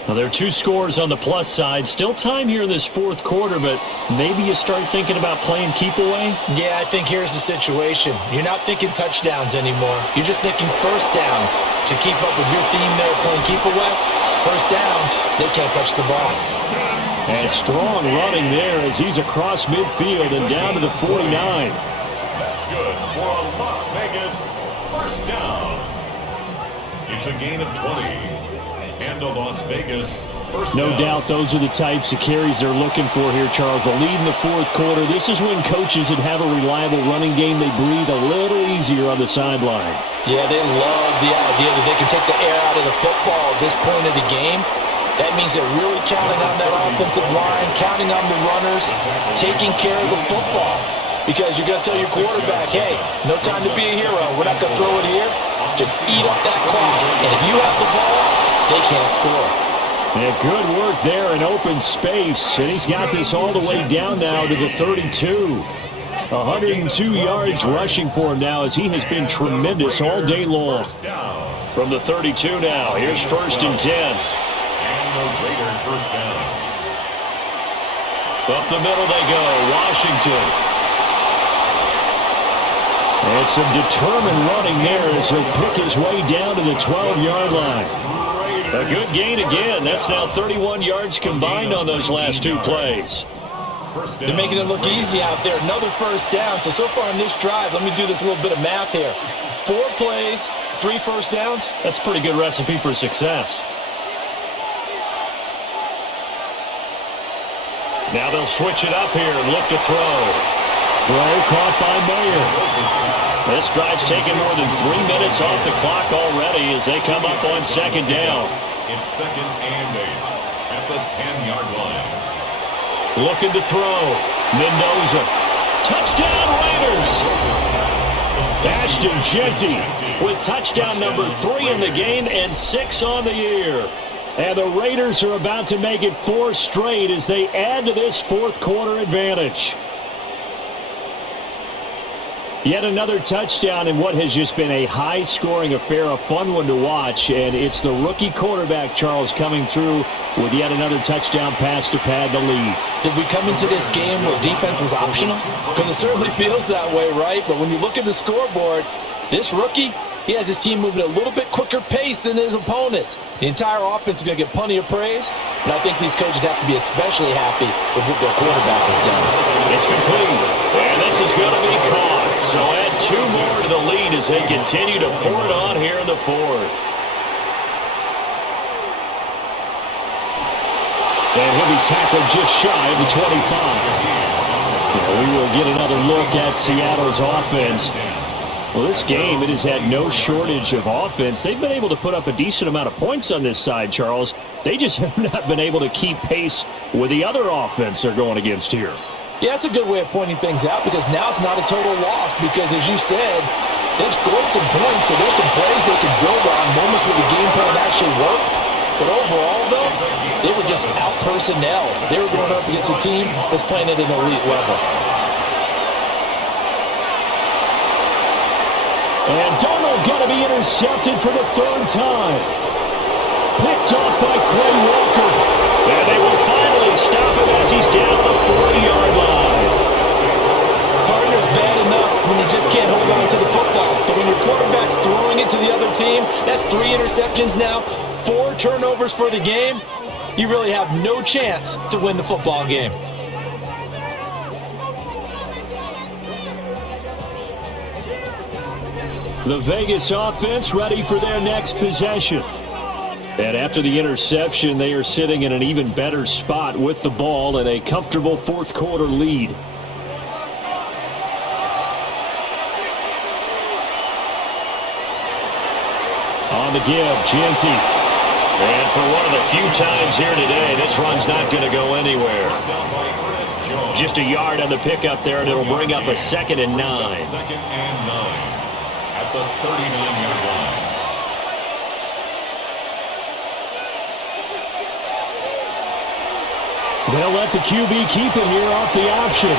Now, there are 2 scores on the plus side. Still time here in this 4th quarter, but maybe you start thinking about playing keep away? Yeah, I think here's the situation. You're not thinking touchdowns anymore. You're just thinking 1st downs. To keep up with your theme there playing keep away, 1st downs, they can't touch the ball. And strong running there as he's across midfield and down to the 49. That's good for a Las Vegas 1st down. It's a gain of 20. And a Las Vegas 1st down. No doubt those are the types of carries they're looking for here, Charles. The lead in the 4th quarter. This is when coaches that have a reliable running game, they breathe a little easier on the sideline. Yeah, they love the idea that they can take the air out of the football at this point of the game. That means they're really counting on that offensive line, counting on the runners, taking care of the football. Because you're going to tell your quarterback, hey, no time to be a hero. We're not going to throw it here. Just eat up that clock. And if you have the ball, they can't score. And good work there in open space. And he's got this all the way down now to the 32. 102 yards rushing for him now as he has been tremendous all day long. From the 32 now, here's 1st and 10. And the Raiders 1st down. Up the middle they go, Washington. And some determined running there as he'll pick his way down to the 12-yard line. A good gain again. That's now 31 yards combined on those last 2 plays. They're making it look easy out there. Another 1st down. So far in this drive, let me do this little bit of math here. 4 plays, 3 1st downs. That's a pretty good recipe for success. Now they'll switch it up here and look to throw. Throw caught by Mayer. This drive's taken more than 3 minutes off the clock already as they come up on 2nd down. It's 2nd and 8 at the 10-yard line. Looking to throw. Mendoza. Touchdown Raiders! Ashton Genty with touchdown number 3 in the game and 6 on the year. And the Raiders are about to make it 4 straight as they add to this 4th quarter advantage. Yet another touchdown in what has just been a high-scoring affair, a fun one to watch. And it's the rookie quarterback, Charles, coming through with yet another touchdown pass to pad the lead. Did we come into this game where defense was optional? Because it certainly feels that way, right? But when you look at the scoreboard, this rookie, he has his team moving at a little bit quicker pace than his opponents. The entire offense is going to get plenty of praise, but I think these coaches have to be especially happy with what their quarterback has done. It's complete, and this is going to be caught. So add 2 more to the lead as they continue to pour it on here in the 4th. And he'll be tackled just shy of the 25. We will get another look at Seattle's offense. Well, this game, it has had no shortage of offense. They've been able to put up a decent amount of points on this side, Charles. They just have not been able to keep pace with the other offense they're going against here. Yeah, that's a good way of pointing things out because now it's not a total loss because, as you said, they've scored some points, so there's some plays they can build on, moments where the game plan actually worked. But overall, though, they were just out-personnel. They were going up against a team that's playing at an elite level. And Darnold going to be intercepted for the 3rd time. Picked off by Quay Walker. And they will finally stop him as he's down the 40-yard line. Partner's bad enough when you just can't hold on to the football. But when your quarterback's throwing it to the other team, that's 3 interceptions now, 4 turnovers for the game. You really have no chance to win the football game. The Vegas offense ready for their next possession. And after the interception, they are sitting in an even better spot with the ball and a comfortable 4th quarter lead. On the give, Genty. And for one of the few times here today, this run's not going to go anywhere. Just a yard on the pickup there, and it'll bring up a 2nd and 9. 2nd and 9 at the 39-yard line. They'll let the QB keep it here off the option. Oh, a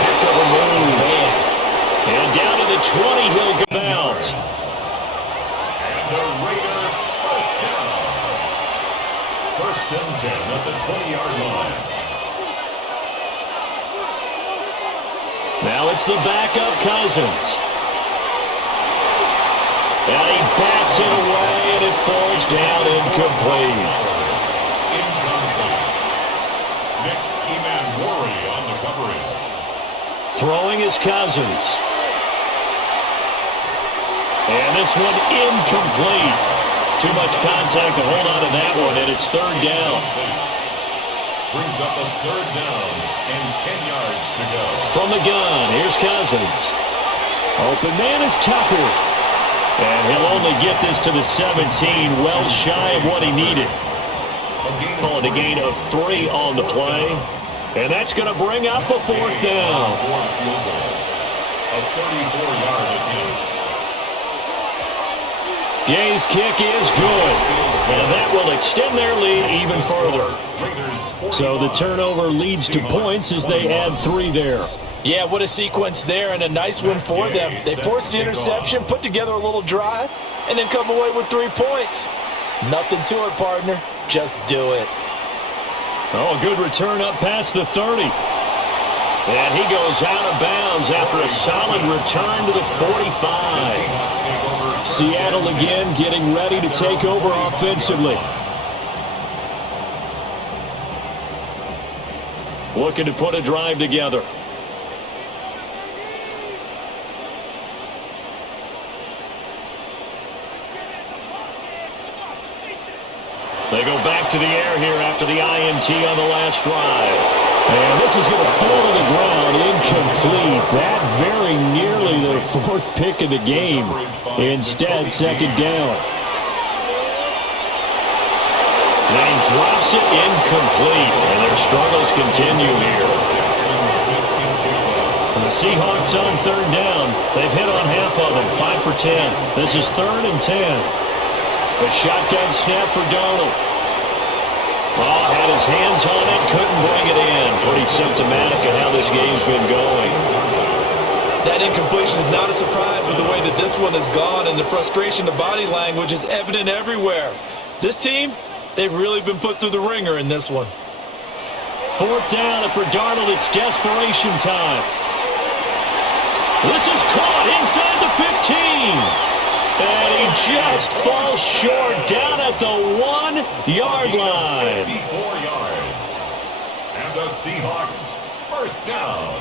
heck of a move. Man. And down to the 20, he'll go bounds. And the Raider first down. 1st and 10 at the 20-yard line. Now it's the backup Cousins. And he bats it away, and it falls down incomplete. On the coverage. Throwing is Cousins. And this one incomplete. Too much contact to hold on to that one, and it's 3rd down. Brings up a 3rd down and 10 yards to go. From the gun, here's Cousins. Open man is Tucker. And he'll only get this to the 17, well shy of what he needed. Call it a gain of 3 on the play. And that's going to bring up a 4th down. A 34-yard attempt. Gay's kick is good. And that will extend their lead even further. So the turnover leads to points as they add 3 there. Yeah, what a sequence there, and a nice one for them. They forced the interception, put together a little drive, and then come away with 3 points. Nothing to it, partner. Just do it. Oh, a good return up past the 30. And he goes out of bounds after a solid return to the 45. Seattle again getting ready to take over offensively. Looking to put a drive together. They go back to the air here after the INT on the last drive. And this is going to fall to the ground incomplete. That very nearly their 4th pick of the game. Instead, 2nd down. And he drops it incomplete. And their struggles continue here. And the Seahawks on 3rd down. They've hit on half of them, 5 for 10. This is 3rd and 10. A shotgun snap for Darnold. Oh, had his hands on it, couldn't bring it in. Pretty symptomatic of how this game's been going. That incompletion is not a surprise with the way that this one has gone, and the frustration, the body language is evident everywhere. This team, they've really been put through the ringer in this one. 4th down, and for Darnold, it's desperation time. This is caught inside the 15. And he just falls short down at the 1-yard line. 54 yards. And the Seahawks, first down.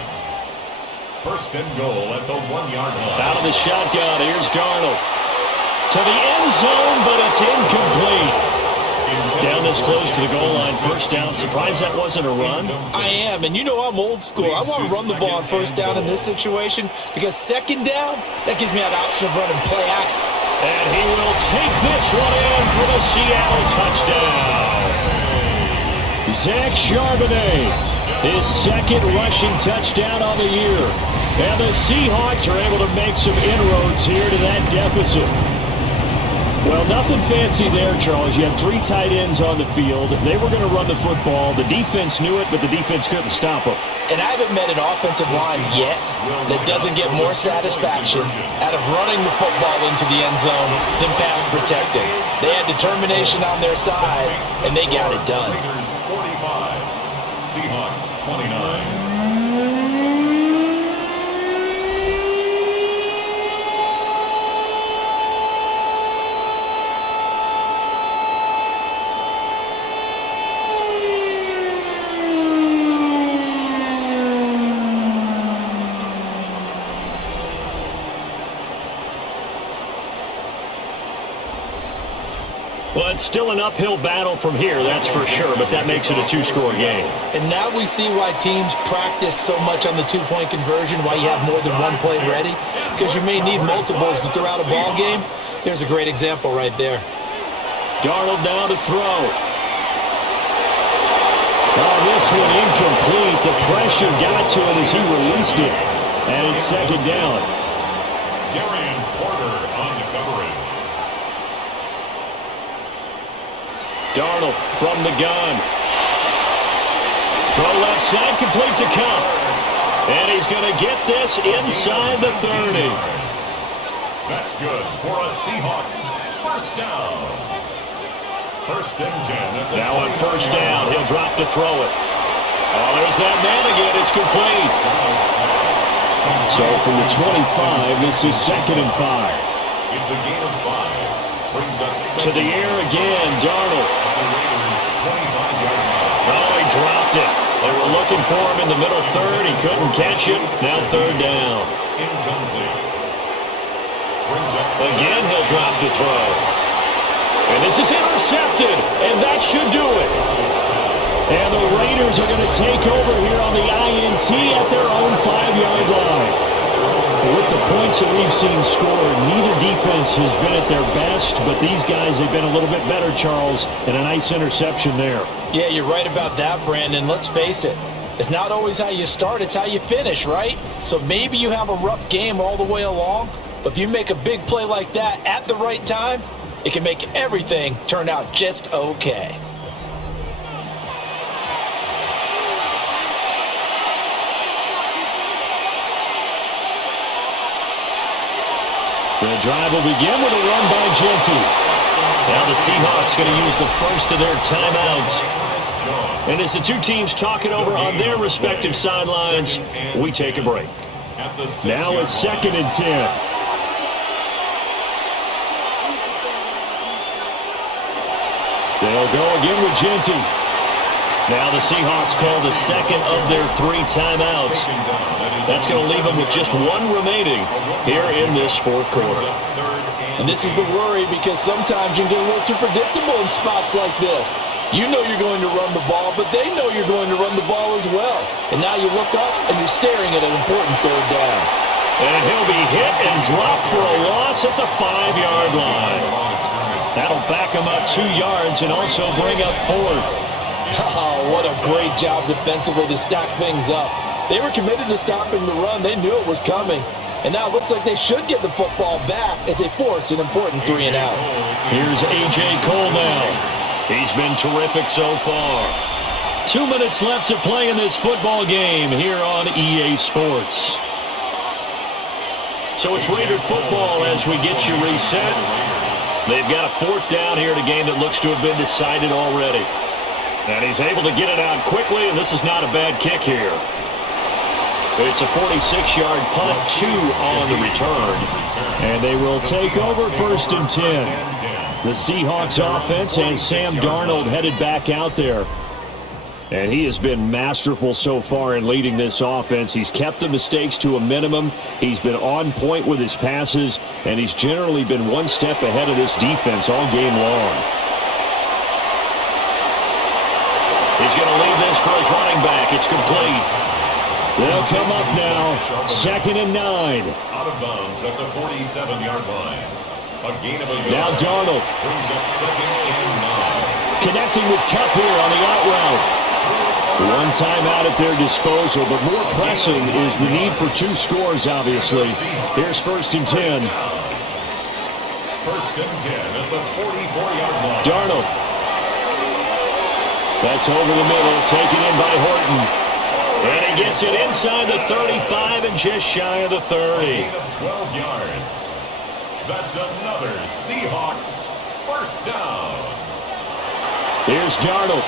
1st and goal at the 1-yard line. Out of the shotgun, here's Darnold. To the end zone, but it's incomplete. Down this close to the goal line, 1st down. Surprised that wasn't a run? I am, and you know I'm old school. I want to run the ball on 1st down in this situation because 2nd down, that gives me an option of running play action. And he will take this one in for the Seattle touchdown. Zach Charbonnet, his 2nd rushing touchdown on the year. And the Seahawks are able to make some inroads here to that deficit. Well, nothing fancy there, Charles. You had 3 tight ends on the field. They were going to run the football. The defense knew it, but the defense couldn't stop them. And I haven't met an offensive line yet that doesn't get more satisfaction out of running the football into the end zone than pass protecting. They had determination on their side, and they got it done. 45, Seahawks 29. Well, it's still an uphill battle from here, that's for sure, but that makes it a 2-score game. And now we see why teams practice so much on the 2-point conversion, why you have more than one play ready, because you may need multiples to throw out a ball game. There's a great example right there. Darnold down to throw. Oh, this one incomplete. The pressure got to him as he released it, and it's 2nd down. Darian Porter on the coverage. Darnold from the gun. Throw left side, complete to Cup. And he's going to get this inside the 30. That's good for a Seahawks first down. 1st and 10 at the now on 1st down, he'll drop to throw it. Oh, there's that man again. It's complete. So from the 25, this is 2nd and 5. It's a gain of 5. Brings up to the air again, Darnold. Oh, he dropped it. They were looking for him in the middle 3rd. He couldn't catch it. Now 3rd down. Incomplete. Again, he'll drop to throw. And this is intercepted, and that should do it. And the Raiders are going to take over here on the INT at their own 5-yard line. With the points that we've seen scored, neither defense has been at their best, but these guys have been a little bit better, Charles, and a nice interception there. Yeah, you're right about that, Brandon. Let's face it. It's not always how you start, it's how you finish, right? So maybe you have a rough game all the way along, but if you make a big play like that at the right time, it can make everything turn out just okay. The drive will begin with a run by Genty. Now the Seahawks going to use the first of their timeouts. And as the two teams talk it over on their respective sidelines, we take a break. Now it's 2nd and 10. They'll go again with Genty. Now the Seahawks call the 2nd of their 3 timeouts. That's going to leave them with just 1 remaining here in this 4th quarter. And this is the worry because sometimes you can get a little too predictable in spots like this. You know you're going to run the ball, but they know you're going to run the ball as well. And now you look up and you're staring at an important 3rd down. And he'll be hit and dropped for a loss at the 5-yard line. That'll back him up 2 yards and also bring up 4th. Oh, what a great job defensively to stack things up. They were committed to stopping the run. They knew it was coming. And now it looks like they should get the football back as they force an important 3 and out. Here's A.J. Cole now. He's been terrific so far. 2 minutes left to play in this football game here on EA Sports. So it's Raider football as we get you reset. They've got a 4th down here in a game that looks to have been decided already. And he's able to get it out quickly, and this is not a bad kick here. It's a 46-yard punt, 2 on the return. And they will take over 1st and 10. The Seahawks offense and Sam Darnold headed back out there. And he has been masterful so far in leading this offense. He's kept the mistakes to a minimum. He's been on point with his passes, and he's generally been one step ahead of this defense all game long. He's going to leave this for his running back. It's complete. They'll come up now, 2nd and 9. Out of bounds at the 47-yard line. A gain of a yard. Now Darnold brings up 2nd and 9. Connecting with Kupp here on the out route. One timeout at their disposal, but more pressing is the need for 2 scores, obviously. Here's 1st and 10. 1st and 10 at the 44-yard line. Darnold. That's over the middle, taken in by Horton. And he gets it inside the 35 and just shy of the 30. A gain of 12 yards. That's another Seahawks 1st down. Here's Darnold.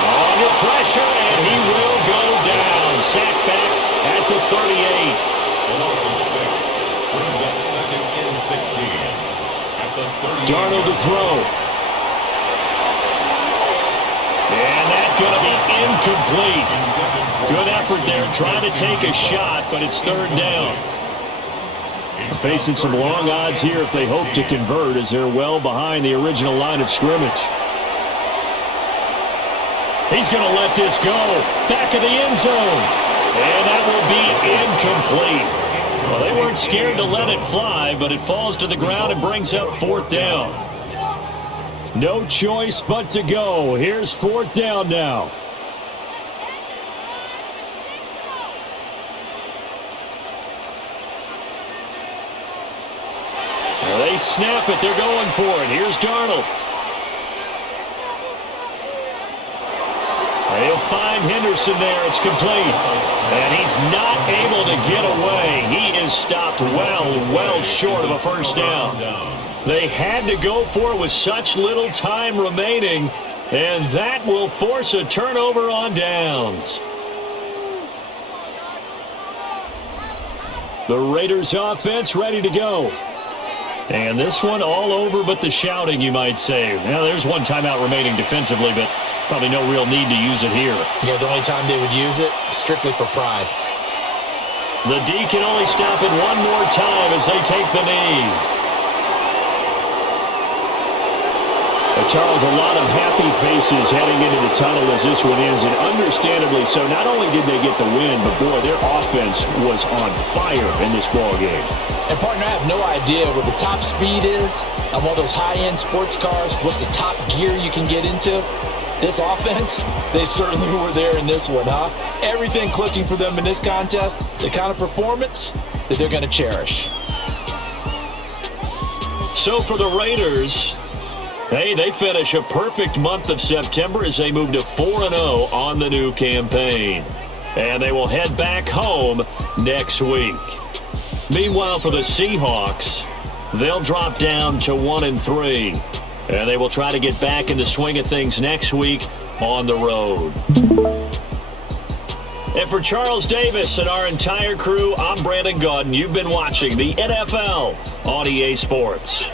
Under pressure, and he will go down. Sacked back at the 38. A loss of 6. Brings up 2nd and 16. At the 38. Darnold to throw. And that's going to be incomplete. Good effort there, trying to take a shot, but it's 3rd down. Facing some long odds here if they hope to convert, as they're well behind the original line of scrimmage. He's going to let this go. Back of the end zone. And that will be incomplete. Well, they weren't scared to let it fly, but it falls to the ground and brings up 4th down. No choice but to go. Here's 4th down now. They snap it. They're going for it. Here's Darnold. They'll find Henderson there. It's complete. And he's not able to get away. He is stopped well short of a 1st down. They had to go for it with such little time remaining, and that will force a turnover on downs. The Raiders offense ready to go. And this one all over but the shouting, you might say. Now, there's one timeout remaining defensively, but probably no real need to use it here. Yeah, the only time they would use it, strictly for pride. The D can only stop it one more time as they take the knee. Charles, a lot of happy faces heading into the tunnel as this one ends, and understandably so. Not only did they get the win, but boy, their offense was on fire in this ball game. And partner, I have no idea what the top speed is on one of those high-end sports cars. What's the top gear you can get into? This offense, they certainly were there in this one, huh? Everything clicking for them in this contest, the kind of performance that they're going to cherish. So for the Raiders, hey, they finish a perfect month of September as they move to 4-0 on the new campaign. And they will head back home next week. Meanwhile, for the Seahawks, they'll drop down to 1-3. And they will try to get back in the swing of things next week on the road. And for Charles Davis and our entire crew, I'm Brandon Gaudin. You've been watching the NFL on EA Sports.